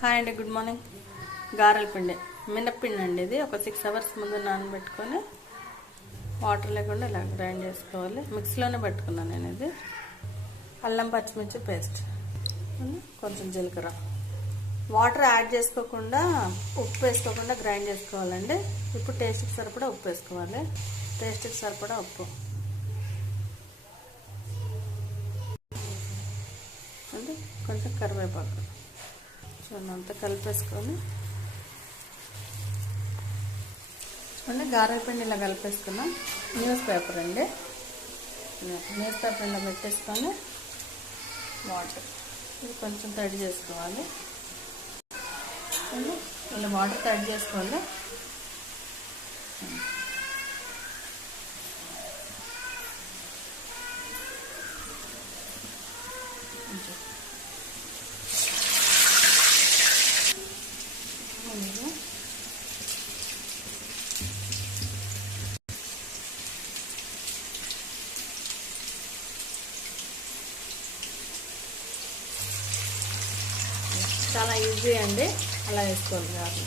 Hi అండి, good morning. గారెల పిండి, మినప్పిండి అండి. ఇది ఒక 6 అవర్స్ ముందు నానబెట్టుకొని వాటర్ లేకుండా ఇలా గ్రైండ్ చేసుకోవాలి. మిక్సీలోనే పెట్టుకున్నాను నేను. ఇది అల్లం పచ్చిమిర్చి పేస్ట్, కొంచెం జీలకర్ర, వాటర్ యాడ్ చేసుకోకుండా, ఉప్పు వేసుకోకుండా గ్రైండ్ చేసుకోవాలండి. ఇప్పుడు టేస్ట్కి సరిపడా ఉప్పు వేసుకోవాలి. టేస్ట్కి సరిపడా ఉప్పు అంటే కొంచెం కరివేపాకు చూడండి, అంతా కలిపేసుకొని చూడండి. గారెల పిండి ఇలా కలిపేసుకున్నాం. న్యూస్ పేపర్ అండి, న్యూస్ పేపర్ ఇలా పెట్టేసుకొని వాటర్ ఇది కొంచెం తడి చేసుకోవాలి. ఇలా వాటర్ తడి చేసుకోవాలి. చాలా ఈజీ అండి, అలా వేసుకోవాలి.